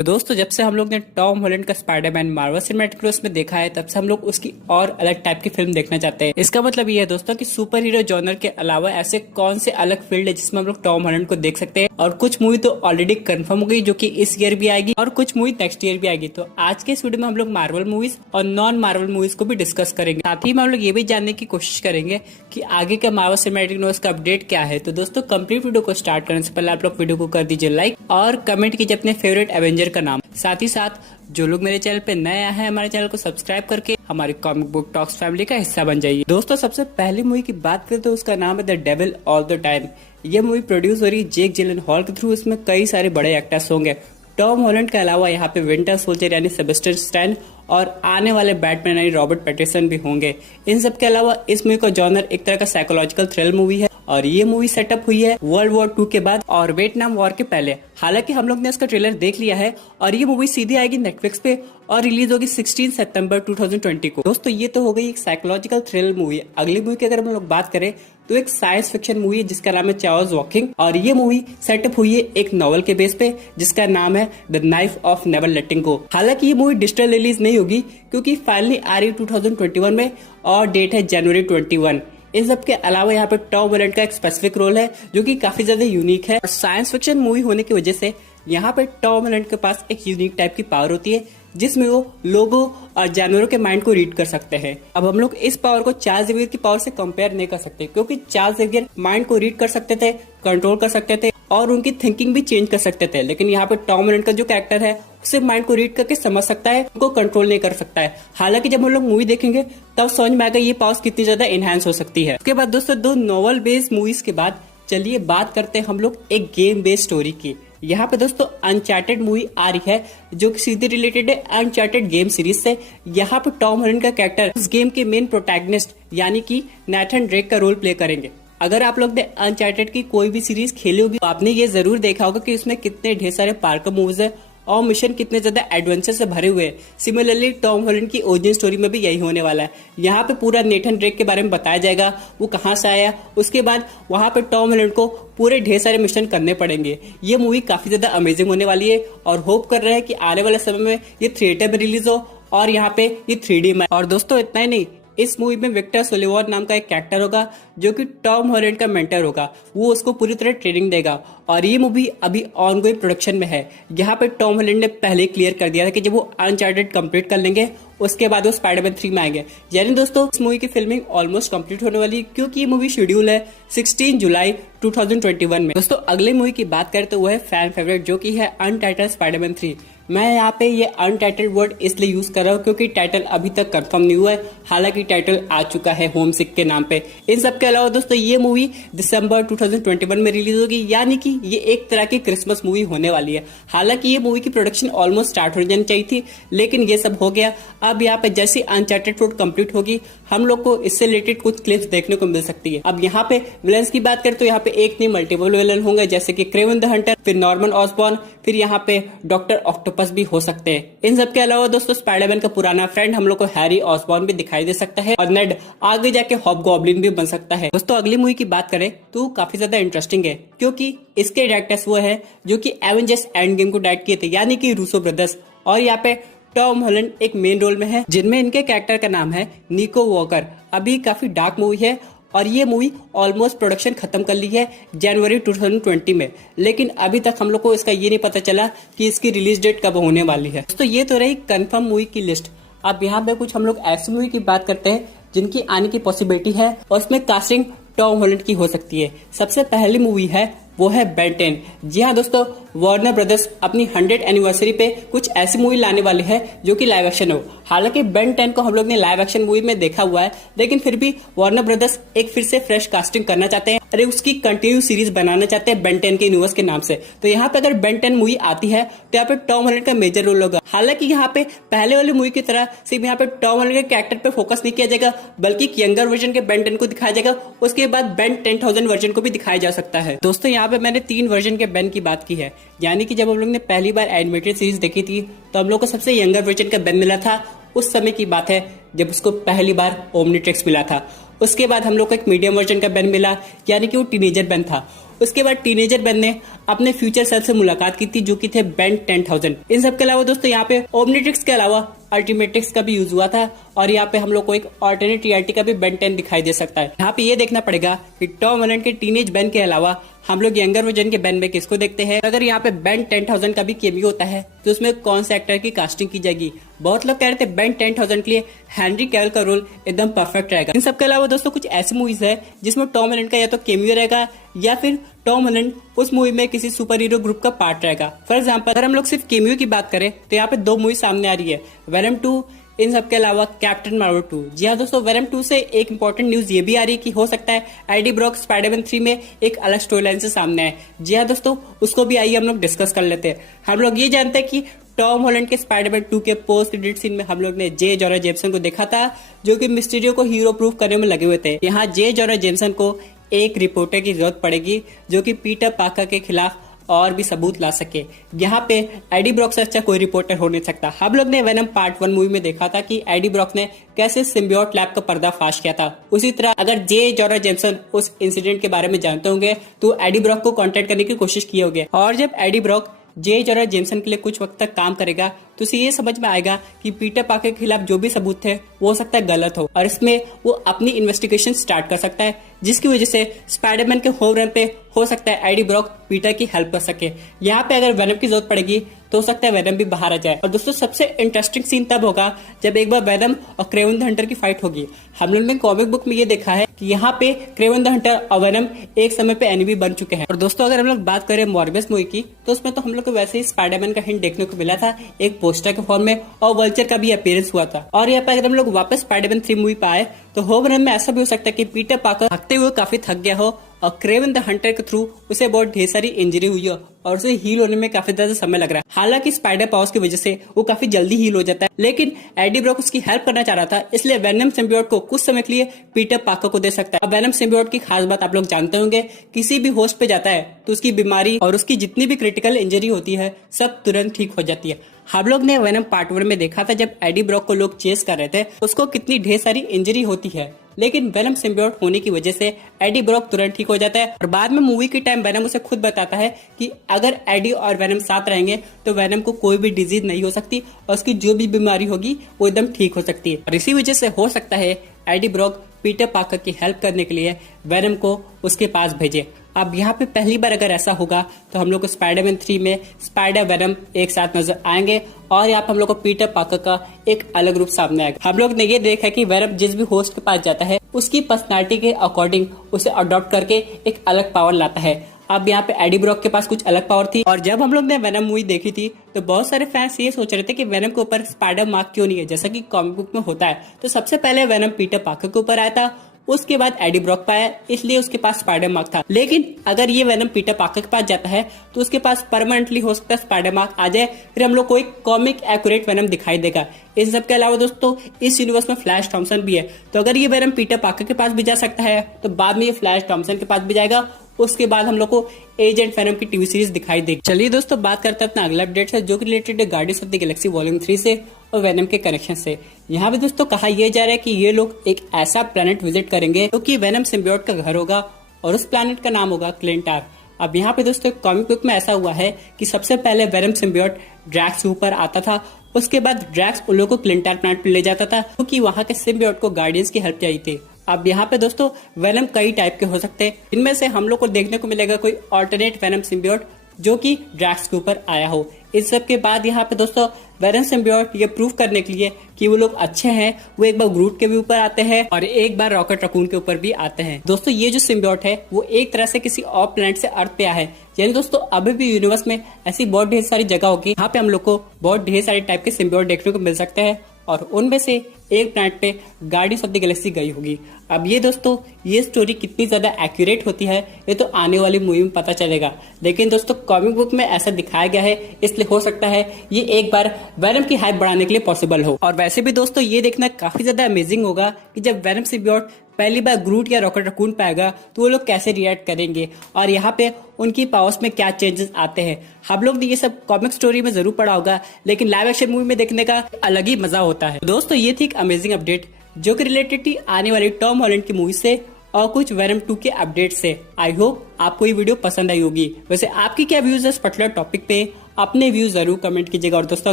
तो दोस्तों जब से हम लोग ने टॉम हॉलैंड का स्पाइडरमैन मार्वल सिनेमैटिक यूनिवर्स में देखा है तब से हम लोग उसकी और अलग टाइप की फिल्म देखना चाहते हैं। इसका मतलब ये है दोस्तों कि सुपर हीरो जॉनर के अलावा ऐसे कौन से अलग फील्ड है जिसमें हम लोग टॉम हॉलैंड को देख सकते हैं। और कुछ मूवी तो ऑलरेडी कंफर्म हो गई जो कि इस ईयर भी आएगी और कुछ मूवी नेक्स्ट ईयर भी आएगी। तो आज के इस वीडियो में हम लोग मार्वल मूवीज और नॉन मार्वल मूवीज को भी डिस्कस करेंगे। साथ ही में हम लोग ये भी जानने की कोशिश करेंगे कि आगे का मार्वल सिनेमैटिक यूनिवर्स का अपडेट क्या है। तो दोस्तों कंप्लीट वीडियो को स्टार्ट करने से पहले आप लोग वीडियो को कर दीजिए लाइक और कमेंट कीजिए अपने फेवरेट एवेंजर का नाम। साथ ही साथ जो लोग मेरे चैनल पे नए आए हैं हमारे चैनल को सब्सक्राइब करके हमारी कॉमिक बुक टॉक्स फैमिली का हिस्सा बन जाइए। दोस्तों सबसे पहली मूवी की बात करें तो उसका नाम है the devil all the time. ये मूवी प्रोड्यूस हो रही है जेक जिलेनहॉल के थ्रू। इसमें कई सारे बड़े एक्टर्स होंगे। टॉम हॉलैंड के अलावा यहाँ पे विंटर सोल्जर यानी सेबेस्टियन स्टैन और आने वाले बैटमैन यानी रॉबर्ट पैटिसन भी होंगे। इन सब के अलावा इस मूवी का जॉनर एक तरह का साइकोलॉजिकल थ्रिल मूवी है और ये मूवी सेटअप हुई है वर्ल्ड वॉर 2 के बाद और वियतनाम वॉर के पहले। हालांकि हम लोग ने इसका ट्रेलर देख लिया है और ये मूवी सीधी आएगी नेटफ्लिक्स पे और रिलीज होगी 16 सितंबर 2020 को। दोस्तों ये तो हो गई एक साइकोलॉजिकल थ्रिल मूवी। अगली मूवी की अगर हम लोग बात करें तो एक साइंस फिक्शन मूवी है जिसका नाम है चार्ल्स वॉकिंग और ये मूवी सेटअप हुई है एक नॉवल के बेस पे जिसका नाम है द नाइफ ऑफ नेवर लेटिंग गो। हालांकि ये मूवी डिजिटल रिलीज नहीं होगी क्योंकि फाइनली आ रही 2021 में और डेट है जनवरी 21। इन सब के अलावा यहाँ पे टॉम हॉलैंड का एक स्पेसिफिक रोल है जो कि काफी ज्यादा यूनिक है। साइंस फिक्शन मूवी होने की वजह से यहाँ पे टॉम हॉलैंड के पास एक यूनिक टाइप की पावर होती है जिसमें वो लोगों और जानवरों के माइंड को रीड कर सकते हैं। अब हम लोग इस पावर को चार्ल्स ज़ेवियर की पावर से कंपेयर नहीं कर सकते क्योंकि चार्ल्स ज़ेवियर माइंड को रीड कर सकते थे, कंट्रोल कर सकते थे और उनकी थिंकिंग भी चेंज कर सकते थे। लेकिन यहाँ पे टॉम हॉलैंड का जो कैरेक्टर है उसे माइंड को रीड करके समझ सकता है, उनको कंट्रोल नहीं कर सकता है। हालांकि जब हम लोग मूवी देखेंगे तब समझ में आएगा ये पावर्स कितनी ज्यादा एनहांस हो सकती है। उसके बाद दोस्तों दो नॉवल बेस्ड मूवीज के बाद चलिए बात करते हैं हम लोग एक गेम बेस्ड स्टोरी की। यहाँ पे दोस्तों अनचार्टेड मूवी आ रही है जो कि सीधे रिलेटेड है अनचार्टेड गेम सीरीज से। यहाँ पे टॉम हॉलैंड का कैरेक्टर इस गेम के मेन प्रोटैगनिस्ट यानी कि नेथन ड्रेक का रोल प्ले करेंगे। अगर आप लोग ने अनचार्टेड की कोई भी सीरीज खेली होगी तो आपने ये जरूर देखा होगा कि उसमें कितने ढेर सारे पार्कर मूव्स है और मिशन कितने ज्यादा एडवेंचर से भरे हुए हैं। सिमिलरली टॉम हॉलैंड की ओरिजिन स्टोरी में भी यही होने वाला है। यहाँ पे पूरा नेथन ड्रेक के बारे में बताया जाएगा, वो कहाँ से आया, उसके बाद वहाँ पे टॉम हॉलैंड को पूरे ढेर सारे मिशन करने पड़ेंगे। ये मूवी काफी ज्यादा अमेजिंग होने वाली है और होप कर रहे हैं कि आने वाले समय में ये थिएटर में रिलीज हो और यहाँ पे ये 3D में। और दोस्तों इतना ही नहीं, इस मूवी में विक्टर सोलिवर नाम का एक कैरेक्टर होगा जो कि टॉम हॉलैंड का मेंटर होगा। वो उसको पूरी तरह ट्रेनिंग देगा और ये मूवी अभी ऑनगोइंग प्रोडक्शन में है। यहाँ पे टॉम हॉलैंड ने पहले क्लियर कर दिया था कि जब वो अनचार्टेड कंप्लीट कर लेंगे उसके बाद वो स्पाइडरमैन 3 में आएंगे। यानी दोस्तों इस मूवी की फिल्मिंग ऑलमोस्ट कंप्लीट होने वाली है क्योंकि ये मूवी शेड्यूल है 16 जुलाई 2021 में। दोस्तों अगले मूवी की बात करें तो वो है फैन फेवरेट जो कि है अनटाइटल्ड स्पाइडरमैन 3। मैं यहाँ पे ये अनटाइटल्ड वर्ड इसलिए यूज कर रहा हूँ क्योंकि टाइटल अभी तक कंफर्म नहीं हुआ है। हालांकि टाइटल आ चुका है होम सिक के नाम पे। इन सब के अलावा दोस्तों ये मूवी दिसंबर 2021 में रिलीज होगी यानी कि ये एक तरह की क्रिसमस मूवी होने वाली है। हालांकि ये मूवी की प्रोडक्शन ऑलमोस्ट स्टार्ट हो जानी चाहिए थी लेकिन ये सब हो गया। अब यहाँ पे जैसी अनचार्टेड रोड कंप्लीट होगी हम लोग को इससे रिलेटेड कुछ क्लिप्स देखने को मिल सकती है। अब यहाँ पे विलन्स की बात करें तो यहाँ पे एक नहीं मल्टीपल विलन होंगे जैसे कि क्रेवन द हंटर, फिर नॉर्मन ऑसबॉर्न, फिर यहाँ पे डॉक्टर ऑक्टोपस भी हो सकते हैं। इन सब के अलावा दोस्तों स्पाइडरमैन का पुराना फ्रेंड हम लोग को हैरी ऑसबॉर्न भी दिखाई दे सकता है और नेड आगे जाके हॉबगॉब्लिन भी बन सकता है। दोस्तों अगली मूवी की बात करें तो काफी ज्यादा इंटरेस्टिंग है क्योंकि इसके डायरेक्टर्स वो है जो कि एवेंजर्स एंड गेम को डायरेक्ट किए थे यानी कि रूसो ब्रदर्स। और यहाँ पे टॉम हॉलैंड एक मेन रोल में है जिनमें इनके कैरेक्टर का नाम है निको वॉकर। अभी काफी डार्क मूवी है और ये मूवी ऑलमोस्ट प्रोडक्शन खत्म कर ली है जनवरी 2020 में। लेकिन अभी तक हम लोग को इसका ये नहीं पता चला कि इसकी रिलीज डेट कब होने वाली है। तो ये तो रही कंफर्म मूवी की लिस्ट। अब यहाँ पे कुछ हम लोग ऐसी मूवी की बात करते हैं जिनकी आने की पॉसिबिलिटी है और उसमें कास्टिंग टॉम हॉलैंड की हो सकती है। सबसे पहली मूवी है वो है बेन 10। जी हाँ दोस्तों, वार्नर ब्रदर्स अपनी 100th एनिवर्सरी पे कुछ ऐसी मूवी लाने वाली है जो कि लाइव एक्शन हो। हालांकि बेन 10 को हम लोग ने लाइव एक्शन मूवी में देखा हुआ है लेकिन फिर भी वार्नर ब्रदर्स एक फिर से फ्रेश कास्टिंग करना चाहते हैं। अरे उसकी कंटिन्यू सीरीज बनाना चाहते हैं बेन 10 के यूनिवर्स के नाम से। तो यहाँ पे अगर बेन 10 मूवी आती है तो यहाँ पे टॉम हॉलैंड का मेजर रोल होगा। हालांकि यहाँ पे पहले वाली मूवी की तरह सिर्फ यहाँ पे टॉम हॉलैंड के कैरेक्टर पे फोकस नहीं किया जाएगा बल्कि यंगर वर्जन के बेन 10 को दिखाया जाएगा। उसके बाद बेन 10,000 वर्जन को भी दिखाया जा सकता है। दोस्तों यहाँ पे मैंने 3 वर्जन के बेन की बात की है यानी कि जब हम लोग ने पहली बार एनिमेटेड सीरीज देखी थी तो हम लोग को सबसे यंगर वर्जन का बेन मिला था। उस समय की बात है जब उसको पहली बार ओमनीट्रिक्स मिला था। उसके बाद हम लोग को एक मीडियम वर्जन का बेन मिला, यानी कि वो टीनेजर बेन था। उसके बाद टीनेजर बेन ने अपने फ्यूचर सेल्फ से मुलाकात की थी, जो कि थे बेन 10,000। इन सब के अलावा दोस्तों यहाँ पे ओमनिट्रिक्स के अलावा अल्टीमेट्रिक्स का भी यूज हुआ था, और यहाँ पे हम लोग को एक ऑल्टरनेट रियलिटी का भी बेन 10 दिखाई दे सकता है। यहाँ पे ये देखना पड़ेगा कि टॉम हॉलैंड के टीनेज बेन के अलावा हम लोग यंगर वर्जन के बेन में किसको देखते हैं। अगर यहाँ पे बेन 10,000 का भी केमियो होता है तो उसमें कौन से एक्टर की कास्टिंग की जाएगी। बहुत लोग कह रहे थे बेन 10,000 के लिए हेनरी कैविल का रोल एकदम परफेक्ट रहेगा। इन सब के अलावा दोस्तों कुछ ऐसी मूवीज है जिसमें टॉम हॉलैंड का या तो केमियो रहेगा या फिर टॉम हॉलैंड उस मूवी में किसी सुपर हीरो ग्रुप का पार्ट रहेगा। फॉर एग्जाम्पल अगर हम लोग सिर्फ केमियो की बात करें तो यहाँ पे 2 मूवी सामने आ रही है, वेनम 2, इन सब के अलावा कैप्टन मार्वल 2। जी हाँ दोस्तों, वेनम 2 से एक इंपॉर्टेंट न्यूज ये भी आ रही है कि हो सकता है एडी ब्रॉक स्पाइडरमैन 3 में एक अलग स्टोरी लाइन से सामने आए। जी हाँ दोस्तों, उसको भी आइए हम लोग डिस्कस कर लेते हैं। हम लोग ये जानते हैं कि टॉम हॉलैंड के स्पाइडरमैन 2 के पोस्ट क्रेडिट सीन में हम लोग ने जे जॉना जेम्सन को देखा था, जो कि मिस्टीरियो को हीरो प्रूफ करने में लगे हुए थे। यहाँ जे जॉना जेम्सन को एक रिपोर्टर की जरूरत पड़ेगी जो कि पीटर पार्कर के खिलाफ और भी सबूत ला सके। यहाँ पे एडी ब्रॉक से अच्छा कोई रिपोर्टर हो नहीं सकता। हम लोग ने वेनम पार्ट 1 मूवी में देखा था कि एडी ब्रॉक ने कैसे सिम्बियोट लैब का पर्दाफाश किया था। उसी तरह अगर जे जॉना जेम्सन उस इंसिडेंट के बारे में जानते होंगे तो एडी ब्रॉक को कांटेक्ट करने की कोशिश किए होंगे, और जब एडी ब्रॉक जे जॉना जेम्सन के लिए कुछ वक्त तक काम करेगा तो उसे ये समझ में आएगा कि पीटर पार्कर के खिलाफ जो भी सबूत थे वो हो सकता है गलत हो, और इसमें वो अपनी इन्वेस्टिगेशन स्टार्ट कर सकता है, जिसकी वजह से स्पाइडरमैन के होम रन पे हो सकता है एडी ब्रॉक पीटर की हेल्प कर सके। यहाँ पे अगर वेनम की जरूरत पड़ेगी तो हो सकता है वेनम भी बाहर आ जाए। और दोस्तों सबसे इंटरेस्टिंग सीन तब होगा जब एक बार वेनम और क्रेवन द हंटर की फाइट होगी। हम लोग ने कॉमिक बुक में ये देखा है कि यहाँ पे क्रेवन द हंटर और वेनम एक समय पे एनिमी बन चुके हैं। और दोस्तों अगर हम लोग बात करें मॉर्बियस मूवी की तो उसमें तो हम लोग को वैसे ही स्पाइडरमैन का हिंट देखने को मिला था एक पोस्टर के फॉर्म में, और वल्चर का भी अपीयरेंस हुआ था। और यहाँ पे अगर हम लोग वापस स्पाइडरमैन 3 मूवी पे आए तो होम रन में ऐसा भी हो सकता है कि पीटर पार्कर भागते हुए काफी थक गया हो और क्रेवन द हंटर के थ्रू उसे बहुत ढेर सारी इंजरी हुई हो और उसे हील होने में काफी ज्यादा समय लग रहा है। हालांकि स्पाइडर पावर्स की वजह से वो काफी जल्दी हील हो जाता है, लेकिन एडी ब्रॉक उसकी हेल्प करना चाह रहा था, इसलिए वेनम सिम्बियोट को कुछ समय के लिए पीटर पार्कर को दे सकता है। अब वेनम सिम्बियोट की खास बात आप लोग जानते होंगे, किसी भी होस्ट पे जाता है तो उसकी बीमारी और उसकी जितनी भी क्रिटिकल इंजरी होती है सब तुरंत ठीक हो जाती है। हम लोग ने वेनम पार्ट 1 में देखा था जब एडी ब्रॉक को लोग चेस कर रहे थे उसको कितनी ढेर सारी इंजरी होती है, लेकिन वेनम सिम्बियोट होने की वजह से एडी ब्रॉक तुरंत ठीक हो जाता है। और बाद में मूवी के टाइम वेनम उसे खुद बताता है कि अगर एडी और वेनम साथ रहेंगे तो वेनम को कोई भी डिजीज नहीं हो सकती और उसकी जो भी बीमारी होगी वो एकदम ठीक हो सकती है। और इसी वजह से हो सकता है एडी ब्रॉक पीटर पार्कर की हेल्प करने के लिए वेनम को उसके पास भेजे। अब यहाँ पे पहली बार अगर ऐसा होगा तो हम लोग को स्पाइडरमैन 3 में स्पाइडर वेनम एक साथ नजर आएंगे, और यहाँ पे हम लोग को पीटर पार्कर का एक अलग रूप सामने आएगा। हम लोग ने ये देखा है कि वेनम जिस भी होस्ट के पास जाता है उसकी पर्सनालिटी के अकॉर्डिंग उसे अडॉप्ट करके एक अलग पावर लाता है। अब यहाँ पे एडी ब्रॉक के पास कुछ अलग पावर थी, और जब हम लोग ने वेनम मूवी देखी थी तो बहुत सारे फैंस ये सोच रहे थे कि वेनम के ऊपर स्पाइडर मार्क क्यों नहीं है, जैसा कि कॉमिक बुक में होता है। तो सबसे पहले वेनम पीटर पार्कर के ऊपर आया था, उसके बाद एडी ब्रॉक पाया, इसलिए उसके पास स्पाइडर मार्क था। लेकिन अगर ये वेनम पीटर पार्कर के पास जाता है तो उसके पास परमानेंटली हो सकता है स्पाइडर मार्क आ जाए, फिर हम लोग को एक कॉमिक एक्यूरेट वेनम दिखाई देगा। इन सब के अलावा दोस्तों इस यूनिवर्स में फ्लैश थॉमसन भी है, तो अगर ये वेनम पीटर पार्कर के पास भी जा सकता है तो बाद में ये फ्लैश थॉमसन के पास भी जाएगा। उसके बाद हम लोग को एजेंट वेनम की टीवी सीरीज दिखाई देगी। चलिए दोस्तों बात करते हैं अपना अगला अपडेट से, जो कि रिलेटेड है guardians of the Galaxy volume 3 से और वेनम के कनेक्शन से। यहाँ पे दोस्तों कहा यह जा रहा है कि ये लोग एक ऐसा प्लेनेट विजिट करेंगे जो कि वेनम सिम्बियोट का घर होगा, और उस प्लेनेट का नाम होगा क्लिंटार। अब यहाँ पे दोस्तों कॉमिक बुक में ऐसा हुआ है कि सबसे पहले वेनम सिम्बियोट ड्रैक्स के ऊपर आता था, उसके बाद ड्रैक्स उन लोगों को क्लिंटार प्लेनेट पे ले जाता था क्योंकि वहाँ के सिम्बियोट को गार्डियंस की हेल्प चाहिए थी। अब यहाँ पे दोस्तों वेनम कई टाइप के हो सकते हैं, इनमें से हम लोग को देखने को मिलेगा कोई ऑल्टरनेट वेनम सिम्बियोट जो कि ड्रैक्स के ऊपर आया हो। इस सब के बाद यहाँ पे दोस्तों वेनम सिम्बियोट ये प्रूव करने के लिए कि वो लोग अच्छे हैं, वो एक बार ग्रूट के भी ऊपर आते हैं और एक बार रॉकेट रकून के ऊपर भी आते हैं। दोस्तों ये जो सिम्बियोट है वो एक तरह से किसी और प्लेनेट से अर्थ पे आया है, यानी दोस्तों अभी भी यूनिवर्स में ऐसी बहुत ढेर सारी जगह होगी यहाँ पे हम लोग को बहुत ढेर सारे टाइप के सिम्बियोट देखने को मिल सकते हैं, और उनमें से एक प्लेनेट पे गार्डियंस ऑफ द गैलेक्सी गई होगी। अब ये दोस्तों ये स्टोरी कितनी ज्यादा एक्यूरेट होती है ये तो आने वाली मूवी में पता चलेगा, लेकिन दोस्तों कॉमिक बुक में ऐसा दिखाया गया है, इसलिए हो सकता है ये एक बार वेनम की हाइप बढ़ाने के लिए पॉसिबल हो। और वैसे भी दोस्तों ये देखना काफी ज्यादा अमेजिंग होगा कि जब वेनम सिम्बियोट पहली बार ग्रूट या रॉकेट रकून पाएगा तो वो लोग कैसे रिएक्ट करेंगे और यहाँ पे उनकी पावर्स में क्या चेंजेस आते हैं। हम लोग ने ये सब कॉमिक स्टोरी में जरूर पढ़ा होगा, लेकिन लाइव एक्शन मूवी में देखने का अलग ही मजा होता है। दोस्तों ये थी एक अमेजिंग अपडेट जो कि रिलेटेड थी आने वाली टॉम हॉलैंड की मूवी से और कुछ वेनम 2 के अपडेट से। आई होप आपको ये वीडियो पसंद आई होगी। वैसे आपकी क्या व्यूज है इस पर्टिकुलर टॉपिक पे, अपने व्यूज जरूर कमेंट कीजिएगा। और दोस्तों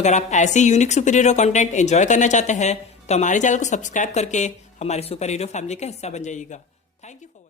अगर आप ऐसी unique super hero content enjoy करना चाहते हैं तो हमारे चैनल को सब्सक्राइब करके हमारी सुपर हीरो फैमिली का हिस्सा बन जाइएगा। Thank you for